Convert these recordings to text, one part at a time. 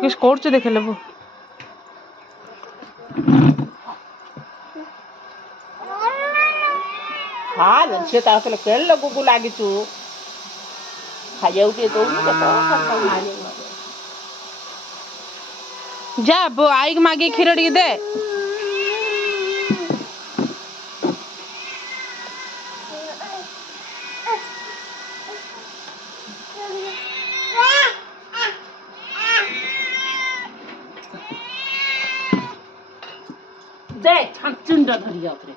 কিছু করছে দেখে নেবো। সে তাহলে কেড়ে গুগু লাগিছু খাইয়াও দিয়ে দৌড়ি যা আইক মাগিয়ে କ୍ଷୀର ଟିକେ ଦେ। দে ছাঁচুন্ডা ধরি যাওরে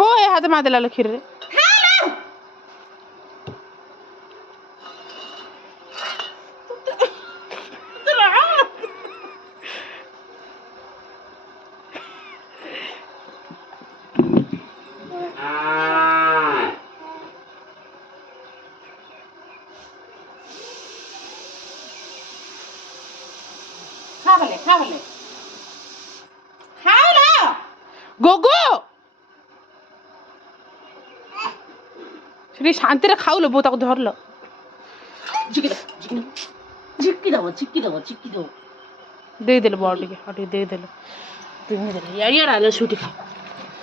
বউ ଏ ହାତ ମାରିଦେଲା ଲୋ କ୍ଷୀରରେ। খাবলে খাওলা ଗୋଗୁ ସେଠି ଶାନ୍ତିରେ ଖାଉଲୋ ବୋଉ ତାକୁ ଧରିଲ। ଝିକି ଦବ ଦେଇଦେଲେ ବଳ ଟିକେ ଆଉ ଟିକେ ଦେଇଦେଲେ। ଇଆଡେ ଆଲୋ ସୁଟି ଖା।